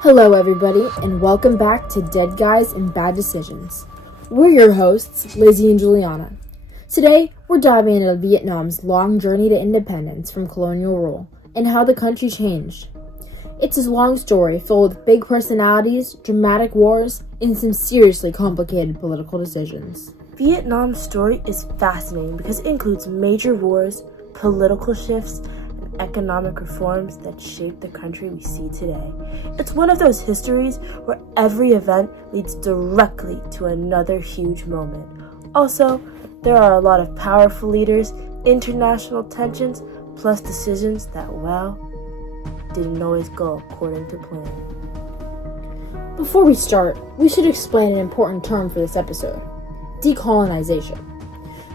Hello, everybody, and welcome back to Dead Guys and Bad Decisions. We're your hosts, Lizzie and Juliana. Today, we're diving into Vietnam's long journey to independence from colonial rule and how the country changed. It's a long story filled with big personalities, dramatic wars, and some seriously complicated political decisions. Vietnam's story is fascinating because it includes major wars, political shifts, and economic reforms that shaped the country we see today. It's one of those histories where every event leads directly to another huge moment. Also, there are a lot of powerful leaders, international tensions, plus decisions that, didn't always go according to plan. Before we start, we should explain an important term for this episode: decolonization.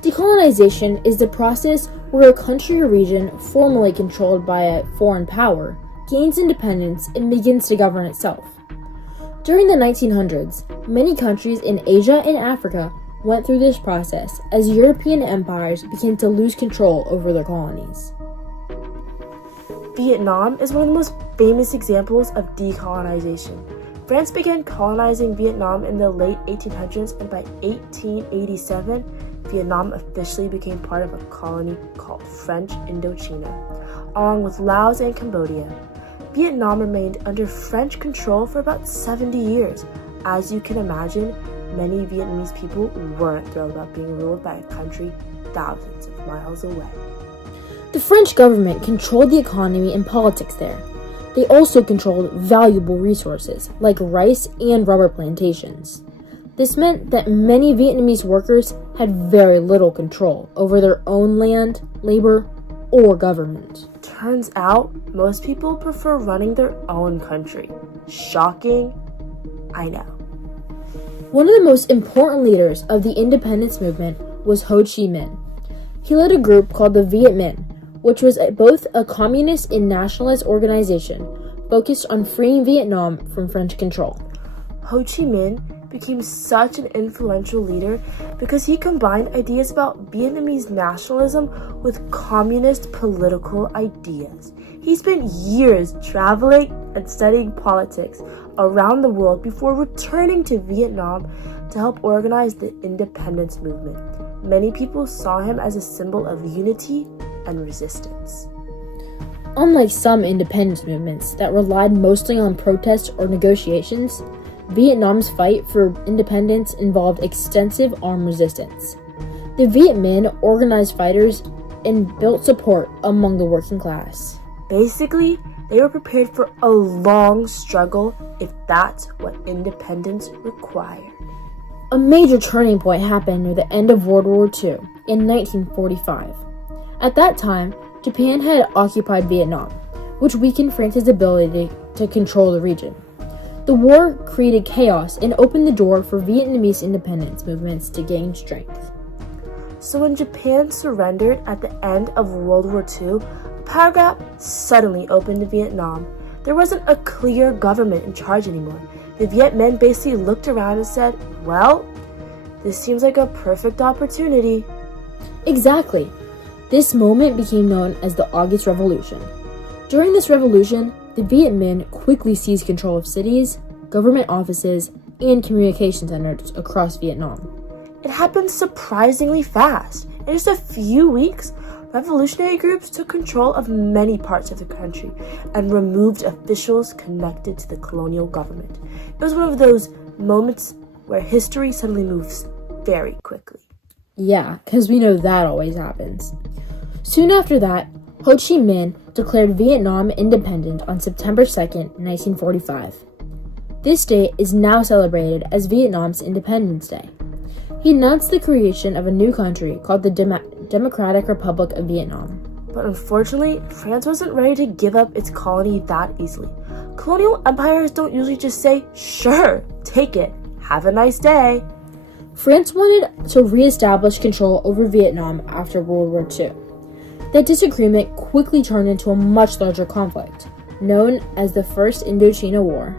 Decolonization is the process where a country or region formerly controlled by a foreign power gains independence and begins to govern itself. During the 1900s, many countries in Asia and Africa went through this process as European empires began to lose control over their colonies. Vietnam is one of the most famous examples of decolonization. France began colonizing Vietnam in the late 1800s, and by 1887, Vietnam officially became part of a colony called French Indochina, along with Laos and Cambodia. Vietnam remained under French control for about 70 years. As you can imagine, many Vietnamese people weren't thrilled about being ruled by a country thousands of miles away. The French government controlled the economy and politics there. They also controlled valuable resources like rice and rubber plantations. This meant that many Vietnamese workers had very little control over their own land, labor, or government. Turns out, most people prefer running their own country. Shocking? I know. One of the most important leaders of the independence movement was Ho Chi Minh. He led a group called the Viet Minh, which was both a communist and nationalist organization focused on freeing Vietnam from French control. Ho Chi Minh became such an influential leader because he combined ideas about Vietnamese nationalism with communist political ideas. He spent years traveling and studying politics around the world before returning to Vietnam to help organize the independence movement. Many people saw him as a symbol of unity and resistance. Unlike some independence movements that relied mostly on protests or negotiations, Vietnam's fight for independence involved extensive armed resistance. The Viet Minh organized fighters and built support among the working class. Basically, they were prepared for a long struggle if that's what independence required. A major turning point happened near the end of World War II in 1945. At that time, Japan had occupied Vietnam, which weakened France's ability to control the region. The war created chaos and opened the door for Vietnamese independence movements to gain strength. So when Japan surrendered at the end of World War II, a power gap suddenly opened in Vietnam. There wasn't a clear government in charge anymore. The Viet Minh basically looked around and said, this seems like a perfect opportunity. Exactly. This moment became known as the August Revolution. During this revolution, the Viet Minh quickly seized control of cities, government offices, and communication centers across Vietnam. It happened surprisingly fast. In just a few weeks, revolutionary groups took control of many parts of the country and removed officials connected to the colonial government. It was one of those moments where history suddenly moves very quickly. Yeah, because we know that always happens. Soon after that, Ho Chi Minh declared Vietnam independent on September 2nd, 1945. This date is now celebrated as Vietnam's Independence Day. He announced the creation of a new country called the Democratic Republic of Vietnam. But unfortunately, France wasn't ready to give up its colony that easily. Colonial empires don't usually just say, sure, take it, have a nice day. France wanted to re-establish control over Vietnam after World War II. That disagreement quickly turned into a much larger conflict, known as the First Indochina War.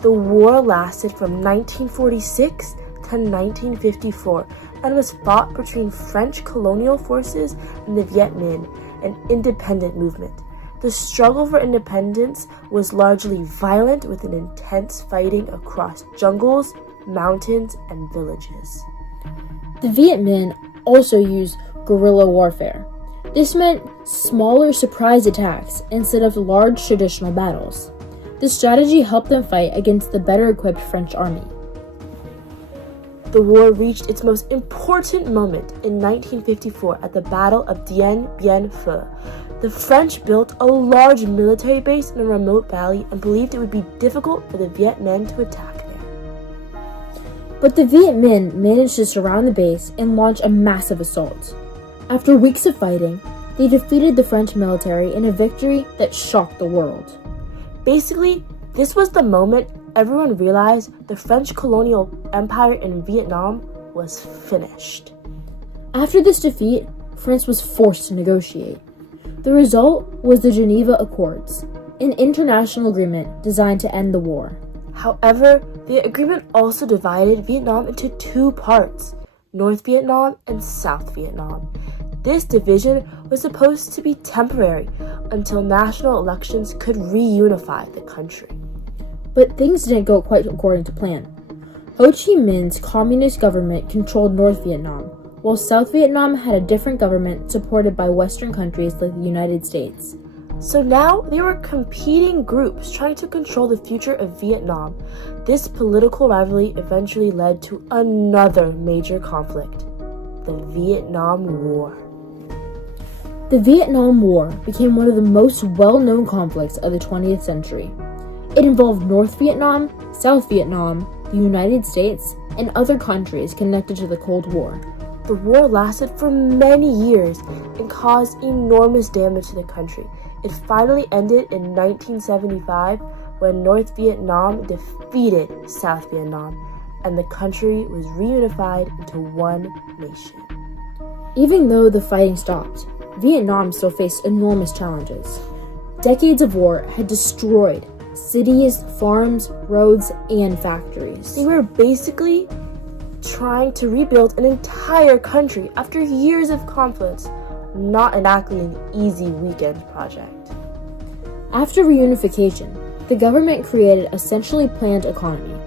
The war lasted from 1946 to 1954 and was fought between French colonial forces and the Viet Minh, an independent movement. The struggle for independence was largely violent, with an intense fighting across jungles, mountains, and villages. The Viet Minh also used guerrilla warfare. This meant smaller surprise attacks instead of large traditional battles. This strategy helped them fight against the better equipped French army. The war reached its most important moment in 1954 at the Battle of Dien Bien Phu. The French built a large military base in a remote valley and believed it would be difficult for the Viet Minh to attack there. But the Viet Minh managed to surround the base and launch a massive assault. After weeks of fighting, they defeated the French military in a victory that shocked the world. Basically, this was the moment everyone realized the French colonial empire in Vietnam was finished. After this defeat, France was forced to negotiate. The result was the Geneva Accords, an international agreement designed to end the war. However, the agreement also divided Vietnam into two parts, North Vietnam and South Vietnam. This division was supposed to be temporary until national elections could reunify the country. But things didn't go quite according to plan. Ho Chi Minh's communist government controlled North Vietnam, while South Vietnam had a different government supported by Western countries like the United States. So now they were competing groups trying to control the future of Vietnam. This political rivalry eventually led to another major conflict, the Vietnam War. The Vietnam War became one of the most well-known conflicts of the 20th century. It involved North Vietnam, South Vietnam, the United States, and other countries connected to the Cold War. The war lasted for many years and caused enormous damage to the country. It finally ended in 1975 when North Vietnam defeated South Vietnam and the country was reunified into one nation. Even though the fighting stopped, Vietnam still faced enormous challenges. Decades of war had destroyed cities, farms, roads, and factories. They were basically trying to rebuild an entire country after years of conflicts, not exactly an easy weekend project. After reunification, the government created a centrally planned economy.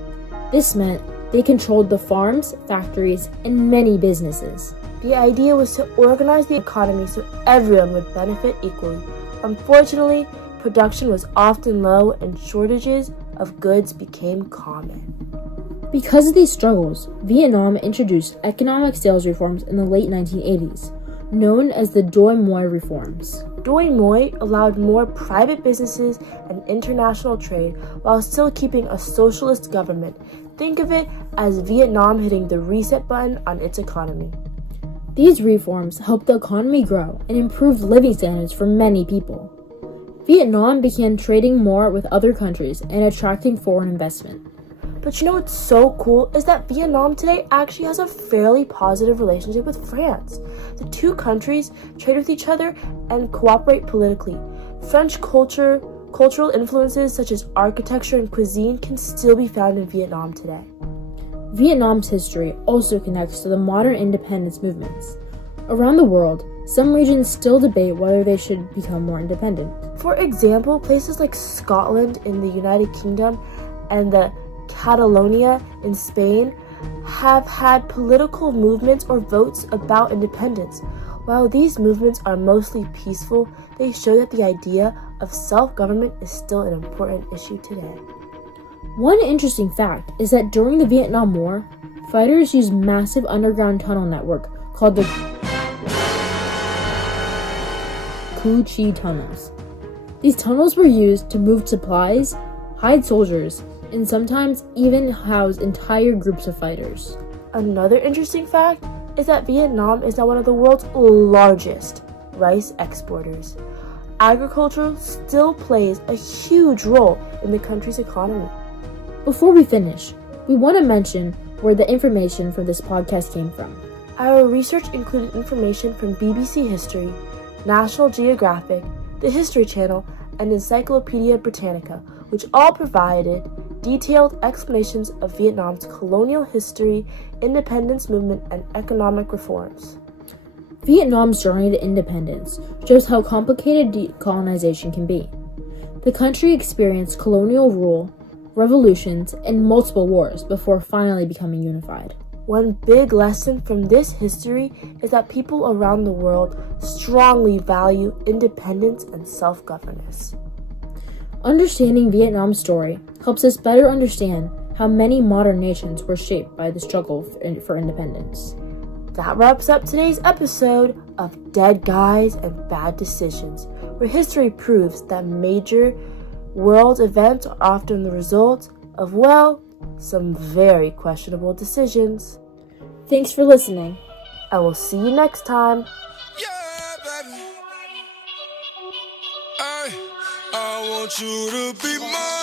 This meant they controlled the farms, factories, and many businesses. The idea was to organize the economy so everyone would benefit equally. Unfortunately, production was often low and shortages of goods became common. Because of these struggles, Vietnam introduced economic sales reforms in the late 1980s, known as the Doi Moi reforms. Doi Moi allowed more private businesses and international trade while still keeping a socialist government. Think of it as Vietnam hitting the reset button on its economy. These reforms helped the economy grow and improved living standards for many people. Vietnam began trading more with other countries and attracting foreign investment. But you know what's so cool is that Vietnam today actually has a fairly positive relationship with France. The two countries trade with each other and cooperate politically. French cultural influences such as architecture and cuisine can still be found in Vietnam today. Vietnam's history also connects to the modern independence movements. Around the world, some regions still debate whether they should become more independent. For example, places like Scotland in the United Kingdom and the Catalonia in Spain have had political movements or votes about independence. While these movements are mostly peaceful, they show that the idea of self-government is still an important issue today. One interesting fact is that during the Vietnam War, fighters used massive underground tunnel network called the Cu Chi tunnels. These tunnels were used to move supplies, hide soldiers, and sometimes even house entire groups of fighters. Another interesting fact is that Vietnam is now one of the world's largest rice exporters. Agriculture still plays a huge role in the country's economy. Before we finish, we want to mention where the information for this podcast came from. Our research included information from BBC History, National Geographic, the History Channel, and Encyclopedia Britannica, which all provided detailed explanations of Vietnam's colonial history, independence movement, and economic reforms. Vietnam's journey to independence shows how complicated decolonization can be. The country experienced colonial rule, revolutions, and multiple wars before finally becoming unified. One big lesson from this history is that people around the world strongly value independence and self-governance. Understanding Vietnam's story helps us better understand how many modern nations were shaped by the struggle for independence. That wraps up today's episode of Dead Guys and Bad Decisions, where history proves that major world events are often the result of, well, some very questionable decisions. Thanks for listening. I will see you next time. Yeah, baby. I want you to be mine.